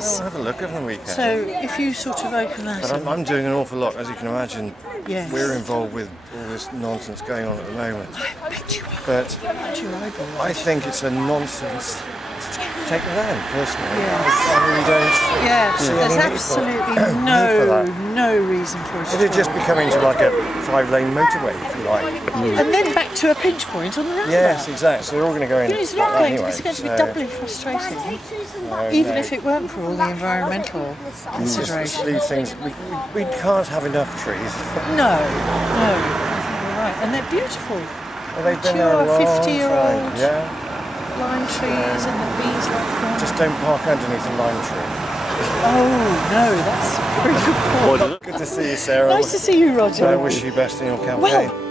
I'll have a look at the weekend. So if you sort of open that But I'm doing an awful lot, as you can imagine. Yes. We're involved with all this nonsense going on at the moment. I bet you are. But I I think it's a nonsense to take the land, personally. Yes. I really don't Yes, see there's any absolutely need for no reason for it. It'd just be coming to like a 5-lane motorway, if you like. And then back to a pinch point on the roundabout. Yes, exactly. So they're all going to go in. It's not going anyway, to be doubly frustrating, even if it weren't for all the environmental considerations. These things, we can't have enough trees. No, I think you're right. And they're beautiful. Well, they've been there a long 50-year-old time. lime trees and the bees like them. Just don't park underneath a lime tree. Oh, no, that's a very good point. Good to see you, Sarah. Nice to see you, Roger. I wish you best in your campaign. Well,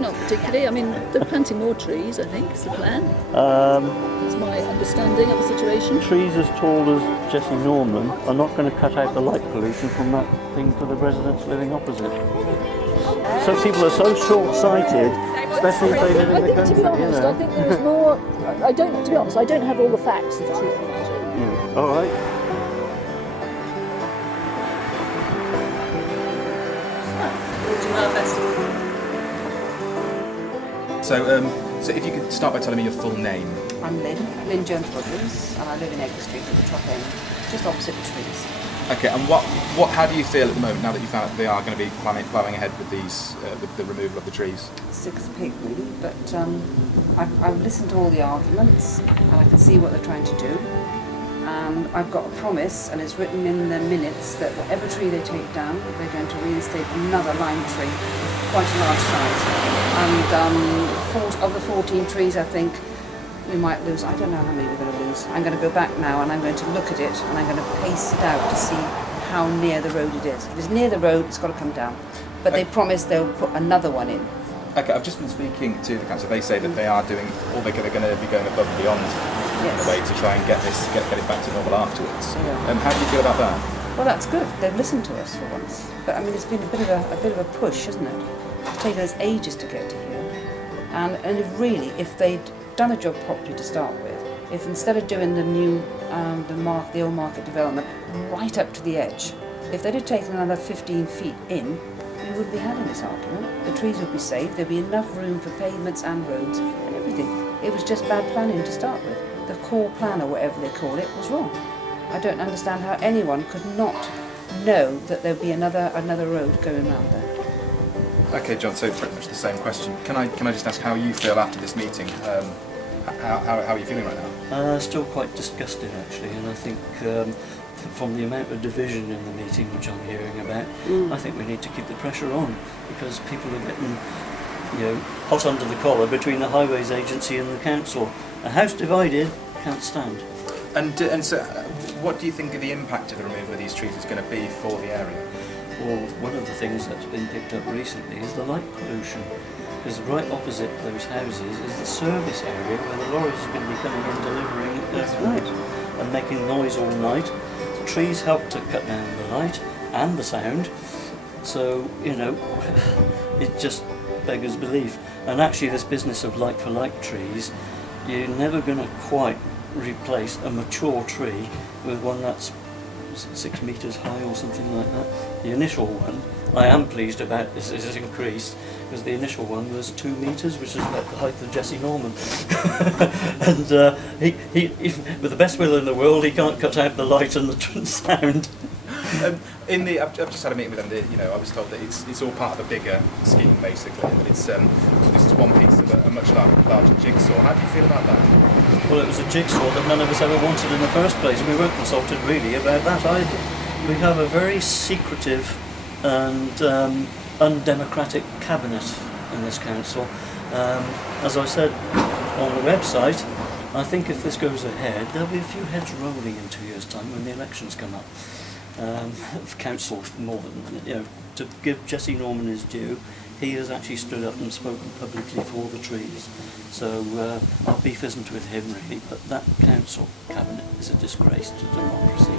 not particularly. I mean, they're planting more trees, I think, is the plan. That's my understanding of the situation. Trees as tall as Jesse Norman are not going to cut out the light pollution from that thing for the residents living opposite. So people are so short-sighted, especially if they live in the country. To be honest, I think there's more. I don't have all the facts of the truth. All right. So if you could start by telling me your full name. I'm Lynn Jones-Rogers, and I live in Edgar Street at the top end, just opposite the trees. Okay, and how do you feel at the moment now that you found out they are going to be ploughing ahead with these, with the removal of the trees? Sick as a pig, really, but I've listened to all the arguments, and I can see what they're trying to do. And I've got a promise, and it's written in the minutes, that whatever tree they take down, they're going to reinstate another lime tree, quite a large size. And of the 14 trees, I think we might lose. I don't know how many we're going to lose. I'm going to go back now, and I'm going to look at it, and I'm going to pace it out to see how near the road it is. If it's near the road, it's got to come down. But they promise they'll put another one in. Okay, I've just been speaking to the council. They say that they are doing, or they're going to be going above and beyond in a way to try and get it back to normal afterwards. Yeah. How do you feel about that? Well, that's good. They've listened to us for once. But I mean, it's been a bit of a push, hasn't it? It's taken us ages to get to here. And if they'd done a job properly to start with, if instead of doing the new, the old market development right up to the edge, if they'd have taken another 15 feet in, we wouldn't be having this argument. The trees would be saved. There'd be enough room for pavements and roads and everything. It was just bad planning to start with. The core plan, or whatever they call it, was wrong. I don't understand how anyone could not know that there'd be another road going round there. Okay, John, so pretty much the same question. Can I just ask how you feel after this meeting? How are you feeling right now? Still quite disgusted, actually, and I think from the amount of division in the meeting which I'm hearing about, I think we need to keep the pressure on, because people are getting, hot under the collar between the Highways Agency and the council. A house divided can't stand. And so, what do you think the impact of the removal of these trees is going to be for the area? Well, one of the things that's been picked up recently is the light pollution, because right opposite those houses is the service area where the lorries have been coming in delivering at night and making noise all night. The trees help to cut down the light and the sound, so it just beggars belief. And actually, this business of like for like trees, you're never going to quite replace a mature tree with one that's 6 metres high or something like that. The initial one, I am pleased about this has increased, because the initial one was 2 metres, which is about the height of Jesse Norman. And he, with the best will in the world, he can't cut out the light and the sound. I've just had a meeting with them. I was told that it's all part of a bigger scheme, basically, and that this is one piece of a much larger jigsaw. How do you feel about that? Well, it was a jigsaw that none of us ever wanted in the first place, and we weren't consulted really about that either. We have a very secretive and undemocratic cabinet in this council. As I said on the website, I think if this goes ahead, there'll be a few heads rolling in 2 years' time when the elections come up. Council, more than to give Jesse Norman his due, he has actually stood up and spoken publicly for the trees. So our beef isn't with him really, but that council cabinet is a disgrace to democracy.